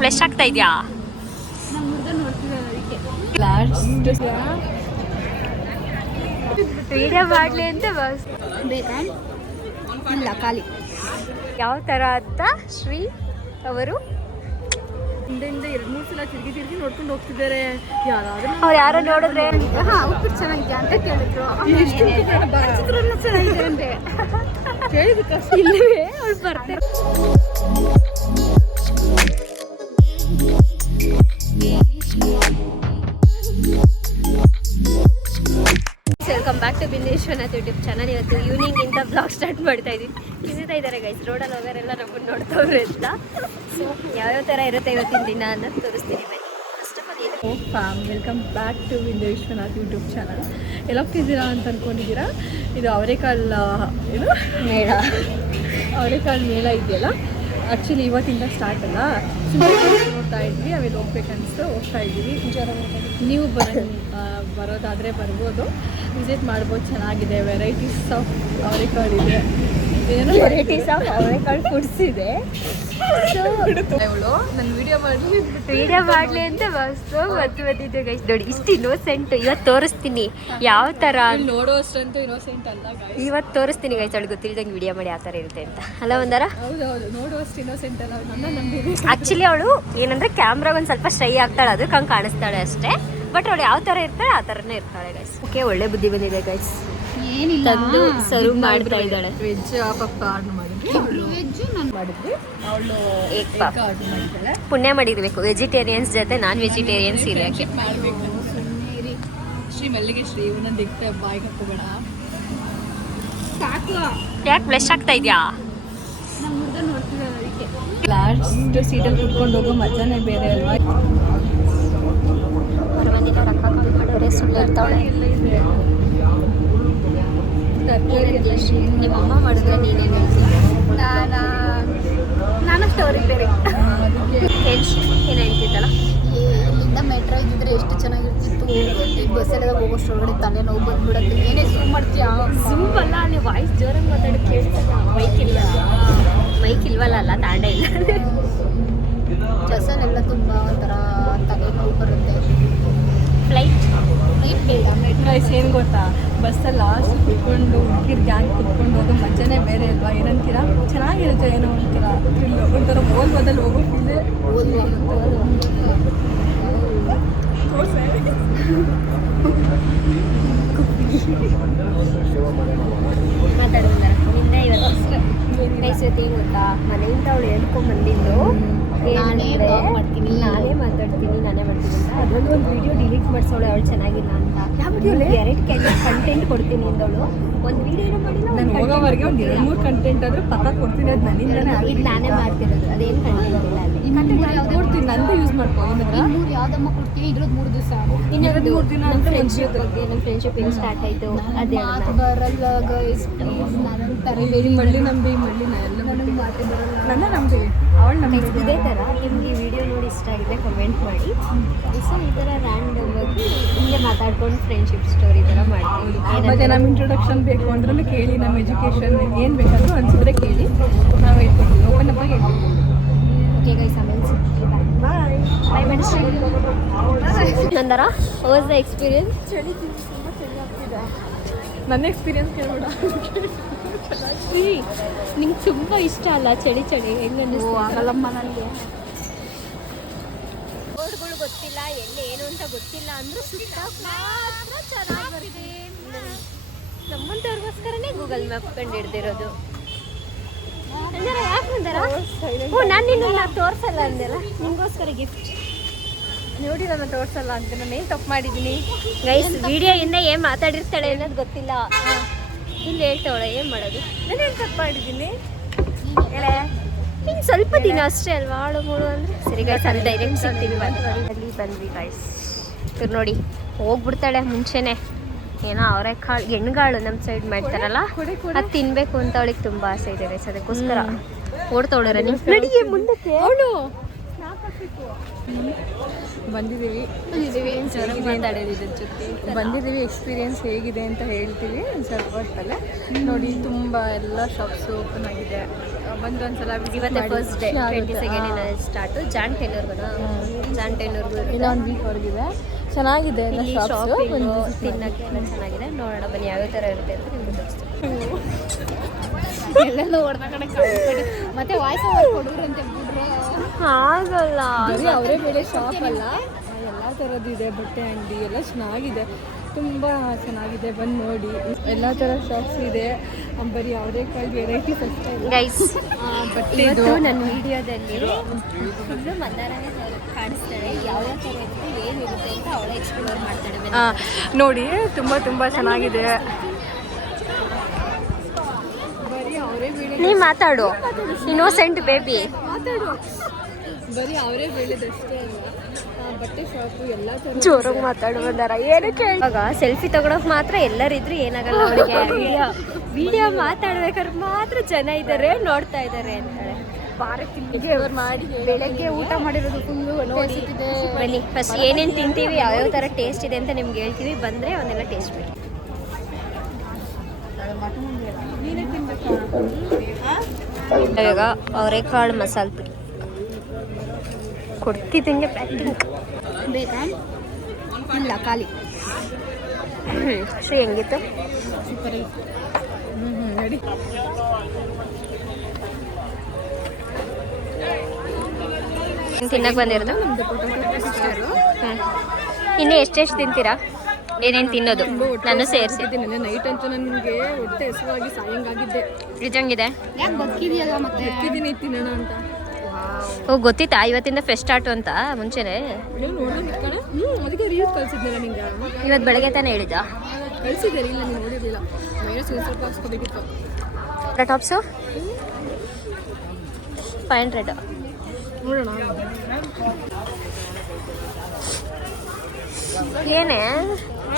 Flesh ಆಗ್ತಾ ಇದೆಯಾ? Video ಮಾಡಲಿ ಅಂತ ಬಸ್ ಬೇಕಾ ಇಲ್ಲ ಖಾಲಿ. ಯಾವ ಥರ ಅಂತ ಶ್ರೀ ಅವರು ಹಿಂದೆಯಿಂದ 2-3 ಸಲ ತಿರುಗಿ ನೋಡ್ಕೊಂಡು ಹೋಗ್ತಿದ್ದಾರೆ. ಅವ್ರು ಯಾರೋ ನೋಡಿದ್ರೆ ಔಟ್ಫಿಟ್ ಚೆನ್ನಾಗಿದೆ ಅಂತ ಕೇಳಿದ್ರು. ಚೆನ್ನಾಗಿದೆ ಅಂತೆ ಕೇಳಿದಕ್ಕೆ ಇಲ್ಲವೇ ಅವ್ರು ಬರ್ತಾರೆ. Welcome back to Bindeshwarnath YouTube channel. ಇವತ್ತು ಈವ್ನಿಂಗ್ ಇಂದ ಬ್ಲಾಗ್ ಸ್ಟಾರ್ಟ್ ಮಾಡ್ತಾ ಇದ್ದೀವಿ. ತಿಂತಾ ಇದ್ದಾರೆ ಗೈಸ್, ರೋಡಲ್ಲಿ ಹೋಗೋರೆಲ್ಲ ನಮ್ಮನ್ನು ನೋಡ್ತವ್ರೆ ಅಂತ. ಸೊ ಯಾವ್ಯಾವ ಥರ ಇರುತ್ತೆ ಇವತ್ತಿನ ದಿನ ಅನ್ನೋದು ತೋರಿಸ್ತೀನಿ ಬನ್ನಿ. ಫಸ್ಟ್ ಆಫ್ ಆಲ್ ಏನು welcome back to Bindeshwarnath YouTube channel. ಎಲ್ಲ ಹೋಗ್ತಿದ್ದೀರಾ ಅಂತ ಅಂದ್ಕೊಂಡಿದ್ದೀರಾ? ಇದು ಅವರೆಕಾಳು ಇದು ಮೇಳ, ಅವರೆಕಾಳು ಮೇಳ ಇದೆಯಲ್ಲ, ಆ್ಯಕ್ಚುಲಿ ಇವತ್ತಿಂದ ಸ್ಟಾರ್ಟ್ ಅಲ್ಲ. ನೋಡ್ತಾ ಇದ್ವಿ, ಆಮೇಲೆ ಹೋಗ್ಬೇಕನ್ನಿಸ್ತು, ಹೋಗ್ತಾ ಇದ್ದೀವಿ. ನೀವು ಬರೋದಾದರೆ ಬರ್ಬೋದು, ವಿಸಿಟ್ ಮಾಡ್ಬೋದು. ಚೆನ್ನಾಗಿದೆ, ವೆರೈಟೀಸ್ ಆಫ್ ಅವರೆಕಾಳು ಇದೆ, ವೆರೈಟೀಸ್ ಆಫ್ ಅವರೆಕಾಳು ಫುಡ್ಸ್ ಇದೆ. ಸೊ ಇವಳು ನನ್ನ ವಿಡಿಯೋ ಮಾಡಲಿ ಅಂತ ಬಸ್ಸು ಬಂದಿದ್ದು ಗೈಸ್. ನೋಡಿ ಇಷ್ಟು ಇನ್ನೋಸೆಂಟ್. ಇವತ್ತು ತೋರಿಸ್ತೀನಿ ಯಾವ ಥರ ನೋಡುವಷ್ಟಂತೂ ಇನ್ನೋಸೆಂಟ್ ಅಲ್ಲ ಗೈಸ್. ಇವತ್ತು ತೋರಿಸ್ತೀನಿ ಗೈಸ್, ಅವಳಿಗೆ ಗೊತ್ತಿಲ್ದಂಗೆ ವಿಡಿಯೋ ಮಾಡಿ ಯಾವ ಥರ ಇರುತ್ತೆ ಅಂತ. ಅಲ್ಲ ಒಂದರ ಹೌದೌದು, ನೋಡುವಷ್ಟು ಇನ್ನೋಸೆಂಟ್ ಅಲ್ಲ. ನನ್ನ ನಂಬಿದೆ. ಆ್ಯಕ್ಚುಲಿ ಅವಳು ಏನಂದರೆ ಕ್ಯಾಮ್ರಾಗ ಒಂದು ಸ್ವಲ್ಪ ಶೈ ಆಗ್ತಾಳೆ, ಅದಕ್ಕೆ ಹಂಗೆ ಕಾಣಿಸ್ತಾಳೆ ಅಷ್ಟೇ. ಬಟ್ ಅವಳು ಯಾವ ಥರ ಇರ್ತಾಳೆ ಆ ಥರನೇ ಇರ್ತಾಳೆ ಗೈಸ್. ಓಕೆ, ಒಳ್ಳೆ ಬುದ್ಧಿ ಬಂದಿದೆ ಗೈಸ್. ಏನಿಲ್ಲ, ತಂದು ಸರ್ವ್ ಮಾಡ್ತಾ ಇದ್ದಾಳೆ. ವೆಜ್ ಪಪ್ಪ ಆರ್ಡರ್ ಮಾಡಿದ್ವಿ, ವೆಜ್ ನಾನು ಮಾಡಿದ್ವಿ, ಅವಳು ಎಗ್ ಆರ್ಡರ್ ಮಾಡಿದ್ದಾಳೆ. ಪುಣ್ಯ ಮಾಡಿರ್ಬೇಕು ವೆಜಿಟೇರಿಯನ್ಸ್ ಜೊತೆ ನಾನ್ ವೆಜಿಟೇರಿಯನ್ಸ್ ಇರೋಕ್ಕೆ. ಮಾಡಬೇಕು ಸುಮ್ಮನೆ ಶ್ರೀ ಮಲ್ಲಿಗೆ ಶ್ರೀ ಒಂದೊಂದು ಇಟ್ಟೆ ಬಾಯಿಗೆ ಹಾಕೋಬೇಡ ಸಾಕು. ಯಾಕೆ ಫ್ಲೆಶ್ ಆಗ್ತಾ ಇದೆಯಾ? ನಮ್ಮ ಹುಡುಗ ನೋಡ್ತಿದ್ದಾನೆ ಅದಕ್ಕೆ. ಲಾಸ್ಟ್ ಸೀಟಲ್ಲಿ ಕುತ್ಕೊಂಡು ಹೋಗೋ ಮಜಾನೇ ಬೇರೆ ಅಲ್ವಾ? ಸುಳ್ಳು ಇರ್ತಾವಳೆ. ನಿಮ್ಮಮ್ಮ ಮಾಡಿದ್ರೆ ನೀನೇನು ಹೇಳ್ತೀಯ? ನಾನು ಸ್ಟೋರಿ ಬೇರೆ ಏನು ಹೇಳ್ತಿದ್ದಲ್ಲ. ಇಲ್ಲಿಂದ ಮೆಟ್ರೋ ಇದ್ದಿದ್ರೆ ಎಷ್ಟು ಚೆನ್ನಾಗಿರ್ತಿತ್ತು. ಈ ಬಸ್ಸೆಲ್ಲ ಹೋಗೋಷ್ಟು ಒಳಗಡೆ ತಲೆ ನೋವು ಬಂದ್ಬಿಡುತ್ತೆ. ಏನೇ ಝೂಮ್ ಮಾಡ್ತೀಯಾ? ಝೂಮ್ ಅಲ್ಲ, ಅಲ್ಲಿ ವಾಯ್ಸ್ ಜೋರಾಗಿ ಮಾತಾಡೋಕ್ಕೆ ಕೇಳ್ತಲ್ಲ. ಮೈಕ್ ಇಲ್ವಲ್ಲ, ಅಲ್ಲ ತಾಂಡೆ ಇಲ್ಲ. ಬಸ್ಸಲ್ಲೆಲ್ಲ ತುಂಬ ಒಂಥರ ತಲೆ ನೋವು ಬರುತ್ತೆ. ಫ್ಲೈಟ್ ಗೈಸ್ ಏನು ಗೊತ್ತಾ, ಬಸ್ಸಲ್ಲಿ ಲಾಸ್ಟ್ ಕುತ್ಕೊಂಡು ಹುಡುಗಿರ್ ಗ್ಯಾಂಗ್ ಕುತ್ಕೊಂಡು ಹೋಗೋ ಮಜಾನೇ ಬೇರೆ ಅಲ್ವಾ? ಏನಂತೀರಾ? ಚೆನ್ನಾಗಿರುತ್ತೆ, ಏನೋ ಒಂಥರ ಥ್ರಿಲ್, ಒಂಥರ ಓಲ್ಬೋದಲ್ಲಿ ಹೋಗೋ ಫೀಲೇ ಮಾತಾಡೋದಿಲ್ಲ. ನಿಂದ ಇವತ್ತು ಗೈಸ್ ಇವತ್ತು ಏನು ಗೊತ್ತಾ, ಮನೆಯಿಂದ ಅವಳು ಹೇಳ್ಕೊಂಡು ಬಂದಿದ್ದು ನಾನೇ ಮಾತಾಡ್ತೀನಿ ನಾನೇ ಮಾಡ್ತೀನಿ ಅಂತ. ಅದೊಂದು ವಿಡಿಯೋ ಡಿಲೀಟ್ ಮಾಡಿಸೋಳೆ ಅವಳು ಚೆನ್ನಾಗಿಲ್ಲ ಅಂತ. ಎರಡು ಕಂಟೆಂಟ್ ಕೊಡ್ತೀನಿ ಅಂದವಳು. ಒಂದು ವಿಡಿಯೋನೂ ಮಾಡಿಲ್ಲ. ನಾನು ಹೋಗೋವರೆಗೆ ಒಂದು 2-3 ಕಂಟೆಂಟ್ ಆದರೂ ಪಕ್ಕ ಕೊಡ್ತೀನಿ. ಅದು ನನ್ನಿಂದನೇ ಇದು ನಾನೇ ಮಾಡ್ತಿರೋದು. ಅದೇನು ಕಂಟೆಂಟ್ ಇಲ್ಲ ಅಲ್ಲಿ. ಕಂಟೆಂಟ್ ಕೊಡ್ತೀನಿ, ನಂದು ಯೂಸ್ ಮಾಡ್ಕೊ. ಮೂರು ಯಾವ್ದಮ್ಮ ಕೊಡ್ತೀನಿ, ಇದ್ರದ್ದು 3 ದಿವಸ. ಇನ್ನೊಂದು 3 ದಿನ ನಮ್ಮ ಫ್ರೆಂಡ್ಶಿಪ್ ಬಗ್ಗೆ, ನಮ್ಮ ಫ್ರೆಂಡ್ಶಿಪ್ ಹೆಂಗೆ ಸ್ಟಾರ್ಟ್ ಆಯಿತು ಅದೇ ಮಾತು ಬರಲ್ಲ ಗೈಸ್, ಪ್ಲೀಸ್ ನನ್ನ ತರಬೇಡಿ. ಮಳ್ಳಿ ನಂಬಿ ಮಳ್ಳಿ ನಾ ಎಲ್ಲ ನನಗೆ ಮಾತು ಬರಲ್ಲ. ನನ್ನ ನಂಬಿ ಅವಳು ನಂಬಿ. ಇದೇ ಥರ ನಿಮ್ಗೆ ಈ ವಿಡಿಯೋ ನೋಡಿ ಇಷ್ಟ ಆಗಿದೆ ಕಮೆಂಟ್ ಮಾಡಿ. ಸೊ ಈ ಥರ ರ್ಯಾಂಡಮ್ ಆಗಿ ಹಿಂಗೆ ಮಾತಾಡ್ಕೊಂಡು ಫ್ರೆಂಡ್ಶಿಪ್ ಸ್ಟೋರಿ ಥರ ಮಾಡ್ತೀವಿ. ಮತ್ತು ನಮ್ಮ ಇಂಟ್ರೊಡಕ್ಷನ್ ಬೇಕು ಅಂದ್ರೂ ಕೇಳಿ, ನಮ್ಮ ಎಜುಕೇಷನ್ ಏನು ಬೇಕಾದರೂ ಅನ್ಸಿದ್ರೆ ಕೇಳಿ, ನಾವು ಹೇಳ್ಕೊಡ್ತೀವಿ. ಓಪನ್ ಅಪ್ ಆಗಿ ಹೇಳ್ಕೊಡ್ತೀವಿ. ಓಕೆ ಗೈಸ್, ಆಮೇಲೆ ಬಾಯ್ ಬಾಯ್ ಮೇಡಮ್. ನಂದರ ವಾಸ್ ದ ಎಕ್ಸ್ಪೀರಿಯನ್ಸ್? ಚಳಿ ತುಂಬ ಚಳಿ ಆಗ್ತಿದೆ. ನನ್ನ ಎಕ್ಸ್ಪೀರಿಯನ್ಸ್ ಕೇಳೋಣ. ಶ್ರೀ, ನಿಂಗೆ ತುಂಬ ಇಷ್ಟ ಅಲ್ಲ ಚಳಿ ಚಳಿ? ಹೆಂಗೆ ಅನ್ನಿಸ್ತು? ಆಗಲ್ಲಮ್ಮ ನನಗೆ. ರೋಡ್ಗಳು ಗೊತ್ತಿಲ್ಲ, ಎಲ್ಲಿ ಏನು ಅಂತ ಗೊತ್ತಿಲ್ಲ ಅಂದರೂ ಸುತ್ತ ಮಾತ್ರ ಚೆನ್ನಾಗಿ ಬರ್ತೀವಿ. ನಮ್ಮಂಥವ್ರಿಗೋಸ್ಕರನೇ ಗೂಗಲ್ ಮ್ಯಾಪ್ ಕಂಡು ಹಿಡ್ದಿರೋದು. ಅಂದರೆ ಯಾಕೆ ಅಂದಾರ? ಓ, ನಾನು ನಿನ್ನ ತೋರಿಸಲ್ಲ ಅಂದೆಲ್ಲ, ನಿಮಗೋಸ್ಕರ ಗಿಫ್ಟ್. ನೋಡಿ, ನನ್ನ ತೋರಿಸಲ್ಲ ಅಂತ ನಾನು ಏನು ತಪ್ಪು ಮಾಡಿದ್ದೀನಿ? ಗೈಸ್, ವಿಡಿಯೋಯಿಂದ ಏನು ಮಾತಾಡಿರ್ತಾಳೆ ಅನ್ನೋದು ಗೊತ್ತಿಲ್ಲ. ಇಲ್ಲಿ ಹೇಳ್ತಾವಳೆ, ಏನು ಮಾಡೋದು? ನಾನೇನು ತಪ್ಪು ಮಾಡಿದ್ದೀನಿ ಹೇಳೆ? ಹಿಂಗೆ ಸ್ವಲ್ಪ ದಿನ ಅಷ್ಟೇ ಅಲ್ವಾ, ಆಳು ಮೂಳು ಅಂದರೆ. ಸರಿ ಗೈಸ್, ಅಲ್ಲಿ ಡೈರೆಕ್ಟ್ ಸಿಗ್ತೀವಿ. ಅಲ್ಲಿ ಬಂದ್ವಿ ಗೈಸ್. ಇವ್ರು ನೋಡಿ ಹೋಗ್ಬಿಡ್ತಾಳೆ ಮುಂಚೆನೆ. ಏನೋ ಅವರೆಕಾಳು ಎಣ್ಗಾಳು ನಮ್ಮ ಸೈಡ್ ಮಾಡ್ತಾರಲ್ಲ, ಅದು ತಿನ್ನಬೇಕು ಅಂತ ಅವಳಿಗೆ ತುಂಬ ಆಸೆ ಇದೆ ಗೈಸ್. ಅದಕ್ಕೋಸ್ಕರ ಓಡ್ತಾವಳರ. ನಿಮ್ಮ ನಡಿಗೆ ಮುಂದಕ್ಕೆ. ಅವಳು ಬಂದಿದ್ದೀವಿ ಬಂದಿದ್ದೀವಿ ಎಕ್ಸ್ಪೀರಿಯನ್ಸ್ ಹೇಗಿದೆ ಅಂತ ಹೇಳ್ತೀವಿ ಸ್ವಲ್ಪ ಹೊತ್ತಲ್ಲೇ. ನೋಡಿ ತುಂಬ ಎಲ್ಲ ಶಾಪ್ಸು ಓಪನ್ ಆಗಿದೆ. ಬಂದು ಒಂದ್ಸಲ ಇವತ್ತೇ first day 22nd start. Jan 10 Jan 10 ಇಲ್ಲ ಒಂದು ವೀಕ್ ಹೊರಗಿದೆ. ಚೆನ್ನಾಗಿದೆ ಎಲ್ಲ ಶಾಪಿಂಗು ತಿನ್ನಕ್ಕೆ ಎಲ್ಲ ಚೆನ್ನಾಗಿದೆ. ನೋಡೋಣ ಬನ್ನಿ ಯಾವ್ಯಾವ ಥರ ಇರುತ್ತೆ ಅಂತ ನಿಮ್ಗೆ ತೋರಿಸ್ತೀನಿ. ಎಲ್ಲೆಲ್ಲ ಹೊಡೆದ ಕಡೆ ಕಾಣ್ಬೇಡಿ. ಮತ್ತೆ ವಾಯ್ಸ್ ಓವರ್ ಕೊಡೋರು ಅಂತ ಬಿಟ್ರೆ ಹಾಗಲ್ಲ, ಅವರೇ ಬೇರೆ ಶಾಪ್ ಅಲ್ಲ, ಎಲ್ಲ ಥರದ್ದು ಇದೆ. ಬಟ್ಟೆ ಅಂಗಡಿ ಎಲ್ಲ ಚೆನ್ನಾಗಿದೆ, ತುಂಬ ಚೆನ್ನಾಗಿದೆ. ಬಂದು ನೋಡಿ, ಎಲ್ಲ ಥರ ಶಾಪ್ಸ್ ಇದೆ. ಬರೀ ಅವರೇ ಕಾಳು ವೆರೈಟೀಸ್ ಅಷ್ಟೇ ಇಲ್ಲ. ಗೈಸ್ ಬಟ್ಟೆ ಇವತ್ತು ನನ್ನ ವಿಡಿಯೋದಲ್ಲಿ ಫುಲ್ಲು ಮಂದಾರನೇ ಕಾಣಿಸ್ತಾಳೆ. ಯಾವ್ಯಾವ ಥರ ಇರುತ್ತೆ ಏನಿರುತ್ತೆ ಅಂತ ಅವಳೇ ಎಕ್ಸ್ಪ್ಲೋರ್ ಮಾಡ್ತಾಳೆ. ನೋಡಿ ತುಂಬ ಚೆನ್ನಾಗಿದೆ. ಬರೀ ಅವರೇ ಬೇಳೆ ನೀ ಮಾತಾಡು, ಇನ್ನೋಸೆಂಟ್ ಬೇಬಿ. ಮಾತಾಡು. ಬರೀ ಅವರೇ ಬೆಳೆದಷ್ಟೇ ಅಲ್ಲ, ಬಟ್ಟೆ ಶಾಪು ಎಲ್ಲ ಥರ ಜೋರಾಗಿ ಮಾತಾಡು ಬಂದಾರ. ಏನಕ್ಕೆ ಇವಾಗ ಸೆಲ್ಫಿ ತಗೊಳಕ್ ಮಾತ್ರ ಎಲ್ಲರಿದ್ರು ಏನಾಗಲ್ಲ ಅವಳಿಗೆ. ವಿಡಿಯೋ ಮಾತಾಡ್ಬೇಕಾದ್ರೆ ಮಾತ್ರ ಜನ ಇದ್ದಾರೆ, ನೋಡ್ತಾ ಇದ್ದಾರೆ ಅಂತಾಳೆ. ವಾರಕ್ಕೆ ಮಾಡಿ ಬೆಳಗ್ಗೆ ಊಟ ಮಾಡಿರೋದು ಫುಲ್ಲು ಹೊಟ್ಟೆ. ಬನ್ನಿ ಫಸ್ಟ್ ಏನೇನು ತಿಂತೀವಿ, ಯಾವ್ಯಾವ ಥರ ಟೇಸ್ಟ್ ಇದೆ ಅಂತ ನಿಮ್ಗೆ ಹೇಳ್ತೀವಿ. ಬಂದರೆ ಅವನ್ನೆಲ್ಲ ಟೇಸ್ಟ್ ಮಾಡಿ. ನೀನೇ ತಿನ್ಬೇಕು. ಇವಾಗ ಅವರೆಕಾಳು ಮಸಾಲೆ ಪುಡಿ ಕೊಡ್ತಿದ್ದಂಗೆ ಪ್ಯಾಕಿಂಗ್ ಬೇಕಾ? ಇಲ್ಲ ಖಾಲಿ. ಶ್ರೀ ಹೆಂಗಿತ್ತು? ಸೂಪರ್ ಆಗಿ. ನಡಿ. ತಿನ್ನಕ್ಕೆ ಬಂದಿರೋದು. ಇನ್ನೂ ಎಷ್ಟೆಷ್ಟು ತಿಂತೀರಾ? ಏನೇನು ತಿನ್ನೋದು ನಾನು ಸೇರಿಸಿ. ನೆನ್ನೆ ನೈಟ್ ಅಂತೂ ನನಗೆ ಹೊಟ್ಟೆ ಹಸುವಾಗಿ ಸಾಯಂಗಾಗಿದ್ದೆ. ನಿಜಂಗಿದೆ. ಯಾಕೆ ಬದುಕಿದೆಯಲ್ಲ ಮತ್ತೆ ಎತ್ತಿದ್ದೀನಿ ತಿನ್ನೋಣ ಅಂತ. ಓ ಗೊತ್ತಿತ್ತಾ ಇವತ್ತಿಂದ ಫೆಸ್ಟ್ ಸ್ಟಾರ್ಟು ಅಂತ ಮುಂಚೆನೆ? ಅದಕ್ಕೆ ರೀಲ್ಸ್ ಕಳಿಸಿದ್ನಲ್ಲ ನಿಂಗೆ. ಇವತ್ತು ಬೆಳಗ್ಗೆ ತಾನೇ ಹೇಳಿದ್ದ. ಕಳಿಸಿದ್ದೆ ಇಲ್ಲ, ನೀನು ನೋಡಿರಲಿಲ್ಲ. ಮೈನಸ್ ಸ್ವಲ್ಪ ಹಾಕ್ಸ್ಕೋಬೇಕಿತ್ತು. ಟಾಪ್ಸು 500. ನೋಡೋಣ. ಏನೇ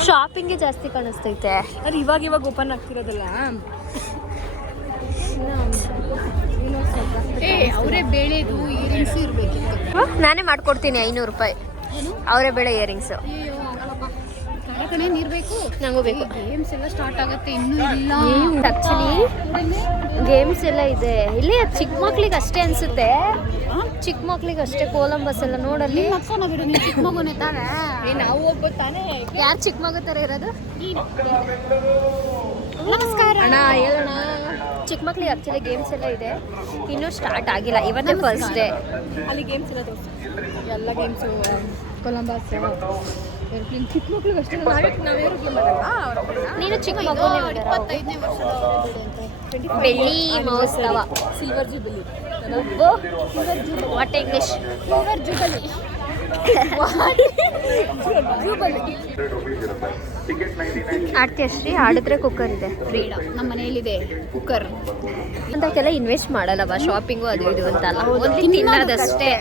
ಶಾಪಿಂಗ್ಗೆ ಜಾಸ್ತಿ ಕಾಣಿಸ್ತೈತೆ. ಅದು ಇವಾಗ ಓಪನ್ ಆಗ್ತಿರೋದಲ್ಲ. ಅವರೇ ಬೇಳೆದು ಇಯರಿಂಗ್ಸ್ ಇರಬೇಕಿತ್ತು. ನಾನೇ ಮಾಡ್ಕೊಡ್ತೀನಿ 500 ರೂಪಾಯಿ. ಅವರೇ ಬೇಳೆ ಇಯರಿಂಗ್ಸು. ಅಯ್ಯೋ ಆಗಲ್ಲಪ್ಪ, ಕಡೆ ನೀರು ಬೇಕು. ನಂಗೂ ಬೇಕು. ಗೇಮ್ಸ್ ಎಲ್ಲ ಸ್ಟಾರ್ಟ್ ಆಗುತ್ತೆ, ಇನ್ನೂ ಇಲ್ಲ. ಆ್ಯಕ್ಚುಲಿ ಗೇಮ್ಸ್ ಎಲ್ಲ ಇದೆ ಇಲ್ಲಿ. ಚಿಕ್ಕ ಮಕ್ಳಿಗೆ ಅಷ್ಟೇ ಅನ್ಸುತ್ತೆ, ಚಿಕ್ಕ ಮಕ್ಳಿಗೆ ಅಷ್ಟೇ. ಕೊಲಂಬಸ್ ಎಲ್ಲ ನೋಡಲ್ಲಿ. ಮಕ್ಕನ ಬಿಡು, ನೀನು ಚಿಕ್ಕ ಮಗುನೇ ತಾನೇ. ನಾವು ಹೋಗ್ಬೋದು ತಾನೇ. ಯಾರು ಚಿಕ್ಕ ಮಗು ಥರ ಇರೋದು? ನಮಸ್ಕಾರ ಅಣ್ಣ ಹೇಳೋಣ. ಚಿಕ್ಕ ಮಕ್ಳಿಗೆ ಆ್ಯಕ್ಚುಲಿ ಗೇಮ್ಸ್ ಎಲ್ಲ ಇದೆ, ಇನ್ನೂ ಸ್ಟಾರ್ಟ್ ಆಗಿಲ್ಲ. ಇವತ್ತೇ ಫಸ್ಟ್ ಡೇ. ಅಲ್ಲಿ ಗೇಮ್ಸ್ ಎಲ್ಲ ತೋರಿಸಿ. ಎಲ್ಲ ಗೇಮ್ಸು, ಕೊಲಂಬಸ್, ಏರ್ಪ್ಲೇನ್. ಚಿಕ್ಕ ಮಕ್ಳಿಗೆ ಅಷ್ಟೇ. ನಾವು ಏರೋಪ್ಲೇನ್ ಮಾಡಲ್ಲ. ನೀನು ಚಿಕ್ಕ ಮಗುನೇ. 25ನೇ ವರ್ಷದ ಬೆಳ್ಳಿ ಮಹೋತ್ಸವ. Silver jubilee. What English? Silver jubilee. ಆಡ್ತೀಯ ಶ್ರೀ? ಆಡಿದ್ರೆ ಕುಕ್ಕರ್ ಇದೆ ಬೇಡ, ನಮ್ಮ ಮನೆಯಲ್ಲಿದೆ ಕುಕ್ಕರ್. ಅಂತಕ್ಕೆಲ್ಲ ಇನ್ವೆಸ್ಟ್ ಮಾಡಲ್ಲವ. ಶಾಪಿಂಗು ಅದು ಇದು ಅಂತ ಅಲ್ಲ, ಓನ್ಲಿ ತಿನ್ನೋದಷ್ಟೇ.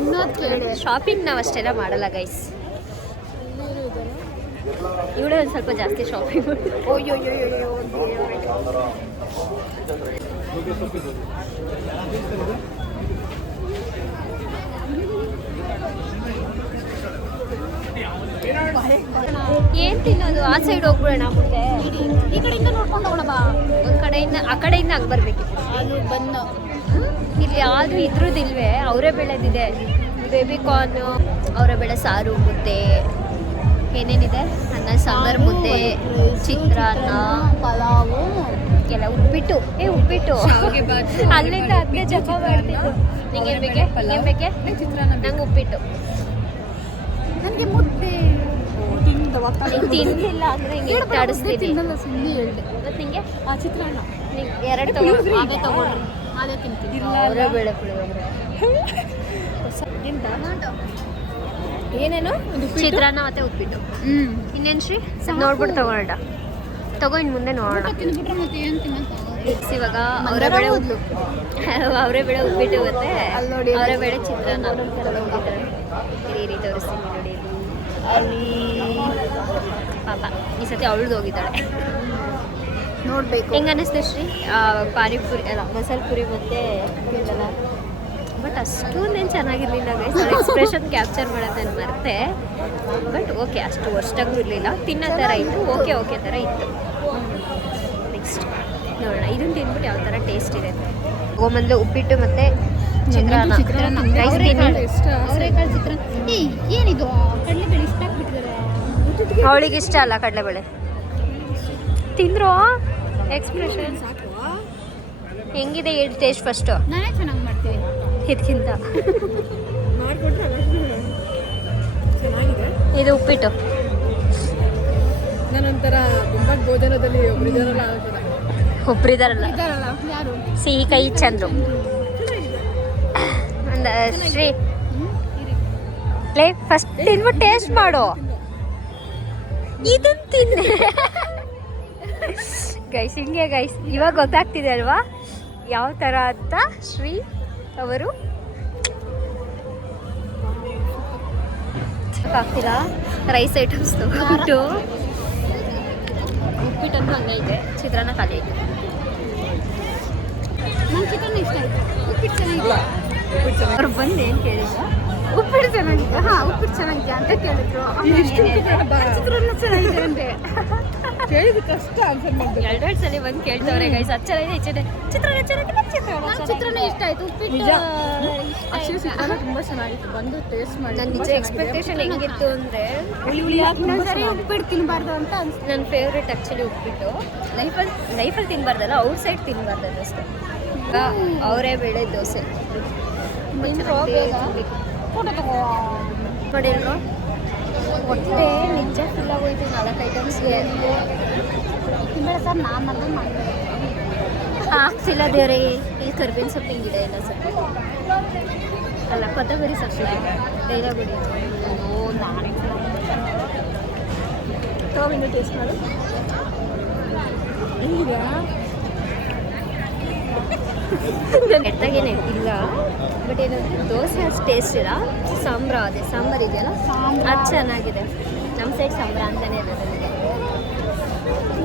ಇನ್ನೊಂದು ಕೇಳಿ, ಶಾಪಿಂಗ್ ನಾವು ಅಷ್ಟೆಲ್ಲ ಮಾಡಲ್ಲ ಗೈಸ್. ಇವಳೇ ಒಂದು ಸ್ವಲ್ಪ ಜಾಸ್ತಿ ಶಾಪಿಂಗ್ ಮಾಡಿ. ಏನ್ ತಿನ್ನೋದು? ಆ ಸೈಡ್ ಹೋಗ್ಬಿಡೋಣ ಮುಂದೆ. ಈ ಕಡೆಯಿಂದ ನೋಡ್ಕೊಂಡು ಹೋಗೋಣ. ಒಂದ್ ಕಡೆಯಿಂದ ಆ ಕಡೆಯಿಂದ ಹಂಗೆ ಬರ್ಬೇಕಿತ್ತು. ಅದು ಬಂದು ಇಲ್ಲಿ ಯಾವುದು ಇದ್ರದ್ದಿಲ್ವೇ? ಅವರೇ ಬೆಳೆದಿದೆ. ಬೇಬಿ ಕಾರ್ನ್, ಅವರ ಬೆಳೆ ಸಾರು, ಮುದ್ದೆ, ಏನೇನಿದೆ? ಅನ್ನ ಸಾಂಬಾರು, ಮುದ್ದೆ, ಚಿತ್ರಾನ್ನ, ಪಲಾವು ಎಲ್ಲ ಉಪ್ಪಿಟ್ಟು. ಉಪ್ಪಿಟ್ಟು ಅಲ್ಲಿಂದ ಅದಕ್ಕೆ ಜಪ ಮಾಡ್ತಿದ್ದು. ನಿಂಗೆ ಏನ್ ಬೇಕೆ? ಏನ್ ಬೇಕೆ? ನಂಗೆ ಉಪ್ಪಿಟ್ಟು. ನನಗೆ ಮುದ್ದೆ ತಿಂದಿಲ್ಲ ಅಂದ್ರೆ ಹಿಂಗೆ ಆಡಿಸ್ತೀನಿ. ತಿನ್ನಲ್ಲ, ಸುಮ್ಮನೆ ಹೇಳಿದೆ. ಮತ್ತೆ ನಿಂಗೆ ಆ ಚಿತ್ರಾನ್ನ ಎರಡು ತಗೊಂಡ್ರಿ. ಅದೇ ತಗೊಳ್ರಿ, ಅದೇ ತಿಂತೀನಿ. ಅವರೇ ಬೇಳೆ ಪುಳಿಯೋಗರೆ. ಏನೇನು? ಚಿತ್ರಾನ್ನ ಮತ್ತೆ ಉಪ್ಪಿಟ್ಟು. ಇನ್ನೇನು ಶ್ರೀ? ನೋಡ್ಬಿಟ್ಟು ತಗೊಳ್ಳೋಣ. ತಗೋ, ಇನ್ನು ಮುಂದೆ ನೋಡೋಣ. ತಿಂದ್ಬಿಟ್ರೆ ಮತ್ತೆ ಏನು ತಿನ್ನಕ್ಕೆ? ಇವಾಗ ಅವರೇ ಬೇಳೆ ಅವರೇ ಬೇಳೆ ಉಪ್ಪಿಟ್ಟು ಮತ್ತೆ ಅವರೇ ಬೇಳೆ ಚಿತ್ರಾನ್ನ ಈ ರೀತಿ ತೋರಿಸ್ತೀನಿ ನೋಡಿ. ಅಲ್ಲಿ ಪಾಪ ಈ ಸತಿ ಅವಳದು ಹೋಗಿದ್ದಾಳೆ. ನೋಡ್ಬೇಕು. ಹೆಂಗೆ ಅನ್ನಿಸ್ತು ಶ್ರೀ? ಪಾನಿಪುರಿ ಅಲ್ಲ, ಮಸಾಲೆ ಪುರಿ ಮತ್ತೆ ಇದೆಲ್ಲ ಬಟ್ ಅಷ್ಟೊಂದೇನು ಚೆನ್ನಾಗಿರಲಿಲ್ಲ ಗೈಸ್. ಅವ್ರ ಎಕ್ಸ್ಪ್ರೆಷನ್ ಕ್ಯಾಪ್ಚರ್ ಮಾಡೋದು ನಾನು ಮರೆತೆ. ಬಟ್ ಓಕೆ, ಅಷ್ಟು ವರ್ಷದಾಗೂ ಇರಲಿಲ್ಲ. ತಿನ್ನೋ ಥರ ಇತ್ತು, ಓಕೆ ಥರ ಇತ್ತು. ನೆಕ್ಸ್ಟ್ ನೋಡೋಣ, ಇದನ್ನು ತಿಂದ್ಬಿಟ್ಟು ಯಾವ ಥರ ಟೇಸ್ಟ್ ಇದೆ. ಗೋಮಂದು ಉಪ್ಪಿಟ್ಟು ಮತ್ತು ಚಿತ್ರಾನ್ನ. ರೈಸ್ ತಿನ್ನಿ. ಅವರೆಕಾಳು ಚಿತ್ರಾನ್ನ. ಏನಿದು ಕಡಲೆಬೇಳೆ ಇಷ್ಟ ಹಾಕ್ಬಿಟ್ಟಿದ್ದಾರೆ. ಅವಳಿಗೆ ಇಷ್ಟ ಅಲ್ಲ ಕಡಲೆಬೇಳೆ. ತಿಂದ್ರು ಎಕ್ಸ್ಪ್ರೆಷನ್ ಹೆಂಗಿದೆ ಹೇಳಿ ಟೇಸ್ಟ್ ಫಸ್ಟು. ನಾನೇ ಚೆನ್ನಾಗಿ ಮಾಡ್ತೀನಿ ಇದಕ್ಕಿಂತ ಇದು ಉಪ್ಪಿಟ್ಟು. ನಾನೊಂಥರ ತುಂಬ ಭೋಜನದಲ್ಲಿ ಒಬ್ರಿದಾರಲ್ಲ ಇದ್ದಾರಲ್ಲ ಯಾರು ಸಿಹಿ ಕೈ ಚಂದ್ರು ಒಂದು ಶ್ರೀ ಲೇ ಫಸ್ಟ್ ತಿನ್ಬಿಟ್ಟು ಟೇಸ್ಟ್ ಮಾಡು. ಇದನ್ನು ತಿನ್ನೆ ಗೈಸ್. ಹಿಂಗೆ ಗೈಸ್, ಇವಾಗ ಗೊತ್ತಾಗ್ತಿದೆ ಅಲ್ವಾ ಯಾವ ಥರ ಅಂತ. ಶ್ರೀ ಅವರು ಆಗ್ತಿಲ್ಲ ರೈಸ್ ಐಟಮ್ಸ್ ತಗೊಂಡು ಉಪ್ಪಿಟ್ಟಂತೂ ಹಂಗೈತೆ, ಚಿತ್ರಾನ್ನ ಖಾಲಿ ಐತೆ. ನಂಗೆ ಚಿತ್ರಾನ್ನ ಇಷ್ಟ ಆಯ್ತು. ಉಪ್ಪಿಟ್ಟು ಚೆನ್ನಾಗಿಲ್ಲ. ಅವ್ರು ಬಂದು ಏನು ಕೇಳಿದ್ರು? ಉಪ್ಪಿಟ್ಟು ಚೆನ್ನಾಗಿದೆ. ಹಾಂ ಉಪ್ಪಿಟ್ಟು ಚೆನ್ನಾಗಿದೆ ಅಂತ ಕೇಳಿದ್ರು. ಚಿತ್ರಾನ್ನ ಚೆನ್ನಾಗಿದೆ ಅಂದೆ. ಕೇಳಿದ ಕಷ್ಟ ಆನ್ಸರ್ ಮಾಡ್ಬೇಕು. ಎರಡೆರಡು ಸಲ ಬಂದು ಕೇಳ್ತವ್ರೆ ಗೈಸ್. ಅದು ಚೆನ್ನಾಗಿದೆ, ಚಿತ್ರಾನ್ನ ಚೆನ್ನಾಗಿಲ್ಲ, ನಂಗೆ ಚಿತ್ರಾನ್ನ ಇಷ್ಟ ಆಯ್ತು. ಉಪ್ಪಿಟ್ಟು ನಿಜ. ಇಷ್ಟ ಅಕ್ಷಯ್ ಆಯ್ತು. ಚಿತ್ರಾನ್ನ ತುಂಬ ಚೆನ್ನಾಗಿತ್ತು. ಬಂದು ಟೇಸ್ಟ್ ಮಾಡಿ. ನನ್ನ ನಿಜ ಎಕ್ಸ್ಪೆಕ್ಟೇಷನ್ ಹೆಂಗಿತ್ತು ಅಂದರೆ ಇನ್ನೊಂದ್ಸರಿ ಉಪ್ಪಿಟ್ಟು ತಿನ್ನಬಾರ್ದು ಅಂತ ಅನ್ಸ್ತು. ನನ್ನ ಫೇವ್ರೇಟ್ ಆ್ಯಕ್ಚುಲಿ ಉಪ್ಪಿಟ್ಟು. ಲೈಫಲ್ಲಿ ತಿನ್ನಬಾರ್ದಲ್ಲ, ಔಟ್ ಸೈಡ್ ತಿನ್ನಬಾರ್ದಲ್ಲ ಅಷ್ಟೇ. ಈಗ ಅವರೇ ಬೇಳೆ ದೋಸೆ ಮಾಡಿಲ್ರು. ಹೊಟ್ಟೆ ನಿಜ ಫುಲ್ ಆಗೋಯ್ತು 4 ಐಟಮ್ಸ್ಗೆ. ತಿಂಬೇಡ ಸರ್, ನಾನು ಅದನ್ನು ಮಾಡಿದೆ. ಆಗ್ತಿಲ್ಲ ದೇವ್ರೆ. ಇಲ್ಲಿ ಕರ್ಬೇವಿನ ಸೊಪ್ಪಿನ ಗಿಡ ಇಲ್ಲ ಸರ್. ಅಲ್ಲ ಕೊತ್ತಂಬರಿ ಸೊಪ್ಪು ಡೈಲಾಗ್ ಹೊಡಿ. ನಾನೇ ತಗೊಂಡು ಟೇಸ್ಟ್ ಮಾಡು. ಹೆಂಗಿದೆಯಾ? ಕೆಟ್ಟಾಗೇನೆ ಇಲ್ಲ, ಬಟ್ ಏನಂದ್ರೆ ದೋಸೆ ಅಷ್ಟು ಟೇಸ್ಟ್ ಇಲ್ಲ. ಸಾಂಬಾರು ಇದೆಯಲ್ಲ ಅದು ಚೆನ್ನಾಗಿದೆ. ನಮ್ಮ ಸೈಡ್ ಸಾಂಬ್ರ ಅಂತಾನೆ ಇದೆ ನನಗೆ.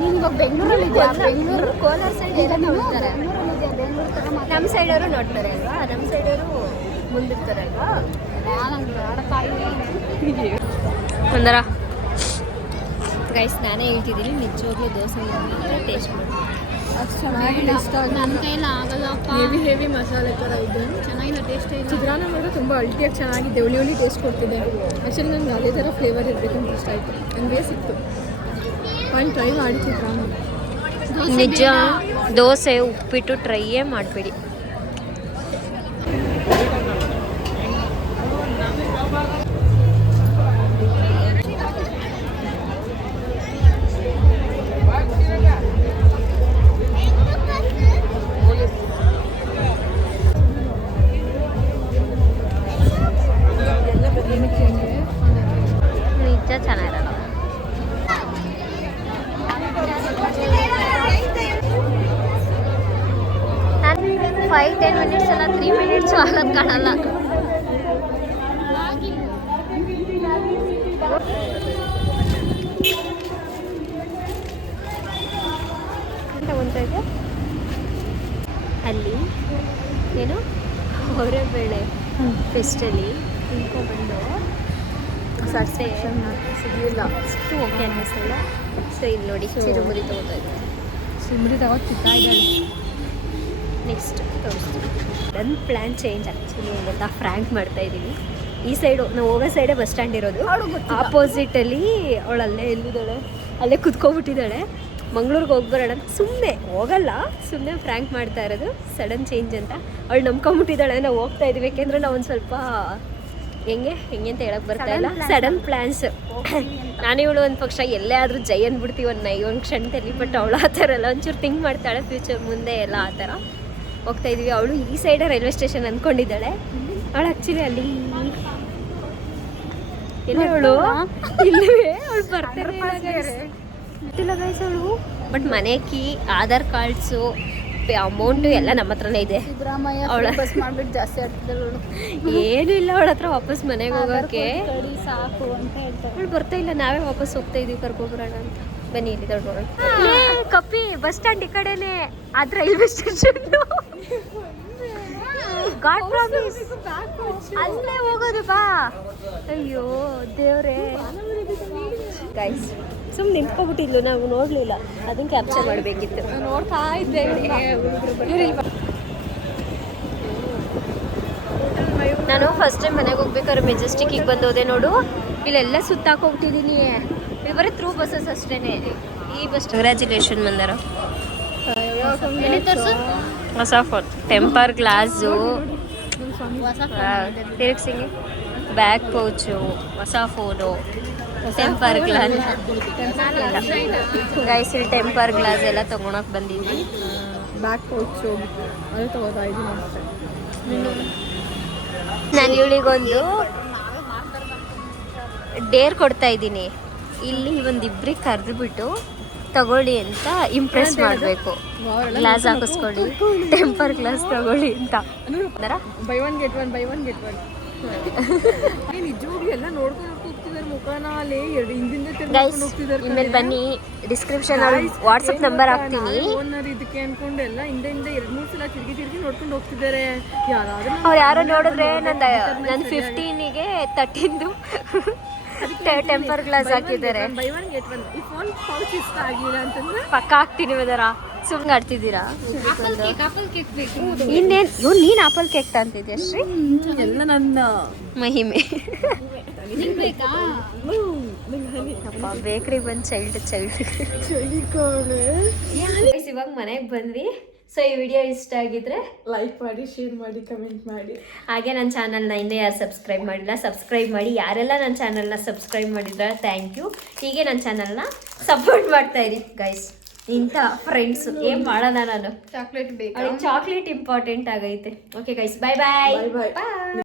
ನಿಮ್ಗೆ ಬೆಂಗಳೂರಲ್ಲಿ ಇದೆಯಾ? ಬೆಂಗಳೂರು ಕೋಲಾರ ಸೈಡ್ ಎಲ್ಲ ನೋಡ್ತಾರೆ. ಬೆಂಗಳೂರಲ್ಲಿದೆ. ಬೆಂಗಳೂರು ಥರ ನಮ್ಮ ಸೈಡವರು ನೋಡ್ತಾರೆ ಅಲ್ವಾ, ನಮ್ಮ ಸೈಡವರು ಮುಂದಿರ್ತಾರಲ್ವಾ. ಒಂದರ ಗೈಸ್ ನಾನೇ ಹೇಳ್ತಿದ್ದೀನಿ, ನಿಜವಾಗ್ಲೂ ದೋಸೆ ಟೇಸ್ಟ್ ಮಾಡಿ. ಅಷ್ಟು ಚೆನ್ನಾಗಿದೆ. ಇಷ್ಟ ಆಗಿದೆ. ನನ್ನ ಕೈಯಲ್ಲಿ ಆಗಲ್ಲಪ್ಪ. ಹೆವಿ ಮಸಾಲೆ ಥರ ಇದೆ. ಚೆನ್ನಾಗಿಲ್ಲ, ಟೇಸ್ಟ್ ಇಲ್ಲ. ಚಿತ್ರಾನ್ನ ಮಾತ್ರ ತುಂಬ ಅಲ್ಟಿಯಾಗಿ ಚೆನ್ನಾಗಿದೆ. ಹುಳಿ ಟೇಸ್ಟ್ ಕೊಡ್ತಿದೆ. ಆ್ಯಕ್ಚುಲಿ ನನಗೆ ಅದೇ ಥರ ಫ್ಲೇವರ್ ಇರಬೇಕು ಅಂತ ಇಷ್ಟ ಆಯಿತು. ನನಗೆ ಸಿಕ್ತು. ಒಂದು ಟ್ರೈ ಮಾಡಿ ಚಿತ್ರಾನ್ನ. ನಿಜ ದೋಸೆ ಉಪ್ಪಿಟ್ಟು ಟ್ರೈಯೇ ಮಾಡಬೇಡಿ. ನಿಜ ಚೆನ್ನಾಗಿರಲ್ಲ. ನಾನು 5-10 ಮಿನಿಟ್ಸ್ ಅಲ್ಲ 3 ಮಿನಿಟ್ಸು ಆಗೋದು ಕಾಣಲ್ಲ. ತಗೊಂತಾಯಿದ್ದೆ ಅಲ್ಲಿ ಏನು ಹೊರಬೇಳೆ ಫೆಸ್ಟಲ್ಲಿ ತಿನ್ಕೊಂಡ್ಬಂದು ಸ್ಯಾಟಿಸ್ಫ್ಯಾಕ್ಷನ್ ಸಿಗಲಿಲ್ಲ. ಅಷ್ಟು ಓಕೆ ಅನ್ನಿಸ್ತಿಲ್ಲ. ಸೊ ಇಲ್ಲಿ ನೋಡಿ ಚಿರುಮುರಿ ತೊಗೊತಾ ಇದ್ದೀನಿ. ಸಿಮ್ರಿ ತಗೋತಿದ್ದ ಇದ್ದಾಳೆ. ನೆಕ್ಸ್ಟ್ ತೋರಿಸ್ತೀನಿ. ನನ್ನ ಪ್ಲ್ಯಾನ್ ಚೇಂಜ್ ಆ್ಯಕ್ಚುಲಿ ಗೊತ್ತಾ, ಫ್ರ್ಯಾಂಕ್ ಮಾಡ್ತಾ ಇದ್ದೀವಿ. ಈ ಸೈಡು ನಾವು ಹೋಗೋ ಸೈಡೇ ಬಸ್ ಸ್ಟ್ಯಾಂಡ್ ಇರೋದು. ಆಪೋಸಿಟಲ್ಲಿ ಅವಳು ಅಲ್ಲೇ ಎಲ್ಲಿದ್ದಾಳೆ, ಅಲ್ಲೇ ಕುತ್ಕೊಬಿಟ್ಟಿದ್ದಾಳೆ. ಮಂಗ್ಳೂರಿಗೆ ಹೋಗ್ಬರೋಣ ಅಂತ ಸುಮ್ಮನೆ ಹೋಗಲ್ಲ, ಸುಮ್ಮನೆ ಫ್ರ್ಯಾಂಕ್ ಮಾಡ್ತಾ ಇರೋದು. ಸಡನ್ ಚೇಂಜ್ ಅಂತ ಅವಳು ನಂಬ್ಕೊಂಬಿಟ್ಟಿದ್ದಾಳೆ. ನಾವು ಹೋಗ್ತಾ ಇದ್ದೀವಿ, ಯಾಕೆಂದರೆ ನಾವು ಒಂದು ಸ್ವಲ್ಪ ಹೆಂಗೆ ಅಂತ ಹೇಳಕ್ಕೆ ಬರ್ತಾ ಇಲ್ಲ. Sudden plans. ನಾನು ಇವಳು ಒಂದು ಪಕ್ಷ ಎಲ್ಲೇ ಆದರೂ ಜೈ ಅಂದ್ಬಿಡ್ತೀವಿ ಒಂದು ಕ್ಷಣದಲ್ಲಿ. ಬಟ್ ಅವಳು ಆ ಥರ ಎಲ್ಲ ಒಂಚೂರು ಥಿಂಕ್ ಮಾಡ್ತಾಳೆ ಫ್ಯೂಚರ್ ಮುಂದೆ ಎಲ್ಲ ಆ ಥರ. ಹೋಗ್ತಾ ಇದ್ದೀವಿ. ಅವಳು ಈ ಸೈಡೇ ರೈಲ್ವೆ ಸ್ಟೇಷನ್ ಅಂದ್ಕೊಂಡಿದ್ದಾಳೆ. ಅವಳು ಆ್ಯಕ್ಚುಲಿ ಅಲ್ಲಿ ಎಲ್ಲ ಅವಳು ಇಲ್ಲವೇ ಅವಳು ಬರ್ತಾರೆ ಗೊತ್ತಿಲ್ಲ ಗೈಸ್ ಅವಳು. ಬಟ್ ಮನೆ ಕೀ, ಆಧಾರ್ ಕಾರ್ಡ್ಸು, ಅಮೌಂಟು ಎಲ್ಲ ನಮ್ಮ ಹತ್ರನೇ ಇದೆ. ಸಿದ್ದರಾಮಯ್ಯ ಅವಳ ಬಸ್ ಮಾಡ್ಬಿಟ್ಟು ಜಾಸ್ತಿ ಆಗ್ತಿದ್ದಳು. ಏನೂ ಇಲ್ಲ ಅವಳ ಹತ್ರ ವಾಪಸ್ ಮನೆಗೆ ಹೋಗೋಕ್ಕೆ. ಸಾಕು ಅಂತ ಹೇಳ್ತಾರೆ. ಅವಳು ಬರ್ತಾ ಇಲ್ಲ, ನಾವೇ ವಾಪಸ್ ಹೋಗ್ತಾ ಇದೀವಿ ಕರ್ಕೊಬರೋಣ ಅಂತ. ಬನ್ನಿ ಇಲ್ಲಿ ತಗೊಂಡು ಕಪ್ಪಿ ಬಸ್ ಸ್ಟ್ಯಾಂಡ್ ಈ ಕಡೆನೇ, ಅದು ರೈಲ್ವೆ ಸ್ಟೇಷನ್. ಗಾಡ್ ಪ್ರಾಮಿಸ್ ಅಲ್ಲೇ ಹೋಗೋದು ಬಾ. ಅಯ್ಯೋ ದೇವ್ರೇ ಗೈಸ್ ಸುಮ್ಮನೆ ನಿಂತ್ಕೊಬಿಟ್ಟಿದ್ಲು, ನಾವು ನೋಡಲಿಲ್ಲ, ಅದನ್ನ ಕ್ಯಾಪ್ಚರ್ ಮಾಡಬೇಕಿತ್ತು. ನೋಡ್ತಾ ಇದ್ದೆ ನಾನು ಫಸ್ಟ್ ಟೈಮ್ ಮನೆಗೆ ಹೋಗ್ಬೇಕಾದ್ರೆ ಮೆಜೆಸ್ಟಿಕ್ಕಿಗೆ ಬಂದು ಹೋದೆ ನೋಡು, ಇಲ್ಲೆಲ್ಲ ಸುತ್ತಾಕೋಗ್ಬಿಟ್ಟಿದ್ದೀನಿ. ಇಲ್ಲಿ ಬರೀ ಥ್ರೂ ಬಸ್ಸಸ್ ಅಷ್ಟೇ. ಈ ಬಸ್ ಕಂಗ್ರ್ಯಾಚುಲೇಷನ್ ಬಂದಾರ. ಹೊಸ ಫೋನ್, ಟೆಂಪರ್ ಗ್ಲಾಸು, ತಿರುಗ್ಸಿಂಗಿ ಬ್ಯಾಗ್ ಪೌಚು, ಹೊಸ ಫೋನು, ಟೆಂಪರ್ ಗ್ಲಾಸ್. ಗೈಸ್ ಇಲ್ಲಿ ಟೆಂಪರ್ ಗ್ಲಾಸ್ ಎಲ್ಲ ತೊಗೊಳಕ್ಕೆ ಬಂದಿದ್ವಿ. ಬ್ಯಾಕ್ ಪೌಚು ಅದು ತಗೋತಾ ಇದ್ದೀನಿ ಅಷ್ಟೇ. ನಾನು ಇವಳಿಗೊಂದು ಡೇರ್ ಕೊಡ್ತಾ ಇದ್ದೀನಿ. ಇಲ್ಲಿ ಒಂದಿಬ್ರಿಗೆ ಕರೆದುಬಿಟ್ಟು ತಗೊಳ್ಳಿ ಅಂತ ಇಂಪ್ರೆಸ್ ಮಾಡಬೇಕು. ಗ್ಲಾಸ್ ಹಾಕಿಸ್ಕೊಳ್ಳಿ, ಟೆಂಪರ್ ಗ್ಲಾಸ್ ತಗೊಳ್ಳಿ ಅಂತ. ಬೈ ಒನ್ ಗೆಟ್ ಒನ್ ನಿಜವಾಗ್ಲೂ ಎಲ್ಲ ನೋಡ್ಕೊಂಡು ಹೋಗ್ತಿದ್ದಾರೆ ಮುಖನ ಅಲ್ಲಿ ಹಿಂದಿಂದ ಗೈಸ್ ಇನ್ಮೇಲೆ ಬನ್ನಿ, ಡಿಸ್ಕ್ರಿಪ್ಷನ್ ಅಲ್ಲಿ ವಾಟ್ಸಪ್ ನಂಬರ್ ಹಾಕ್ತೀನಿ. ಓನರ್ ಇದಕ್ಕೆ ಅನ್ಕೊಂಡು ಎಲ್ಲ ಹಿಂದೆ 2-3 ಸಲ ತಿರುಗಿ ನೋಡ್ಕೊಂಡು ಹೋಗ್ತಿದ್ದಾರೆ. ಅವ್ರು ಯಾರೋ ನೋಡಿದ್ರೆ ನನ್ನ 15ಗೆ 13ದು ಟೆಂಪರ್ ಗ್ಲಾಸ್ ಹಾಕಿದ್ದಾರೆ. By one get one. ಈ ಫೋನ್ ಪೌಚ್ ಇಷ್ಟ ಆಗಿಲ್ಲ ಅಂತಂದ್ರೆ ಪಕ್ಕ ಹಾಕ್ತೀನಿ ಅದರ. ಸುಮ್ಮನೆ ಆಡ್ತಿದ್ದೀರಾ? ಆಪಲ್ ಕೇಕ್ ಬೇಕು. ಇನ್ನೇನು ನೀನು ಆಪಲ್ ಕೇಕ್ ತಂತಿದ್ಯಾ ಶ್ರೀ? ಎಲ್ಲ ನನ್ನ ಮಹಿಮೆ. ಬೇಕಾ? ಅಪ್ಪ ಬೇಕ್ರಿ ಬಂದು ಚೈಲ್ಡ್ ಇವಾಗ ಮನೆಗೆ ಬಂದ್ವಿ. ಸೊ ಈ ವಿಡಿಯೋ ಇಷ್ಟ ಆಗಿದ್ರೆ ಲೈಕ್ ಮಾಡಿ, ಶೇರ್ ಮಾಡಿ, ಕಮೆಂಟ್ ಮಾಡಿ. ಹಾಗೆ ನನ್ನ ಚಾನಲ್ನ ಇನ್ನೂ ಯಾರು ಸಬ್ಸ್ಕ್ರೈಬ್ ಮಾಡಿಲ್ಲ ಸಬ್ಸ್ಕ್ರೈಬ್ ಮಾಡಿ. ಯಾರೆಲ್ಲ ನನ್ನ ಚಾನಲ್ನ ಸಬ್ಸ್ಕ್ರೈಬ್ ಮಾಡಿದ್ರೆ ಥ್ಯಾಂಕ್ ಯು. ಹೀಗೆ ನನ್ನ ಚಾನಲ್ನ ಸಪೋರ್ಟ್ ಮಾಡ್ತಾ ಇರಿ ಗೈಸ್. ಇಂಥ ಫ್ರೆಂಡ್ಸು ಏನು ಮಾಡೋಣ ನಾನು. ಚಾಕ್ಲೇಟ್ ಬೇಕು. ಚಾಕ್ಲೇಟ್ ಇಂಪಾರ್ಟೆಂಟ್ ಆಗೈತೆ. ಓಕೆ ಗೈಸ್, ಬಾಯ್ ಬಾಯ್.